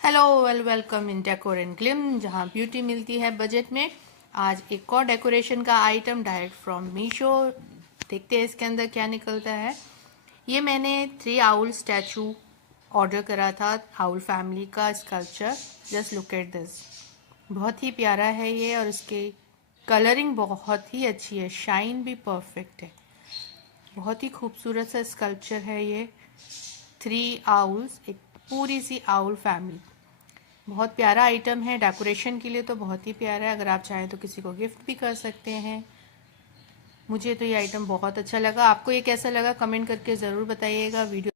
Hello welcome in decor and gleam, जहाँ beauty मिलती है बजट में। आज एक और डेकोरेशन का आइटम डायरेक्ट फ्रॉम मीशो। देखते हैं इसके अंदर क्या निकलता है। ये मैंने 3 आउल स्टैचू ऑर्डर करा था, आउल फैमिली का sculpture. Just look at this, बहुत ही प्यारा है ये, और इसकी कलरिंग बहुत ही अच्छी है, शाइन भी परफेक्ट है। बहुत ही खूबसूरत सा स्कल्पचर है ये। 3 आउल्स, एक पूरी सी आउल फैमिली। बहुत प्यारा आइटम है, डेकोरेशन के लिए तो बहुत ही प्यारा है। अगर आप चाहें तो किसी को गिफ्ट भी कर सकते हैं। मुझे तो ये आइटम बहुत अच्छा लगा। आपको ये कैसा लगा कमेंट करके ज़रूर बताइएगा। वीडियो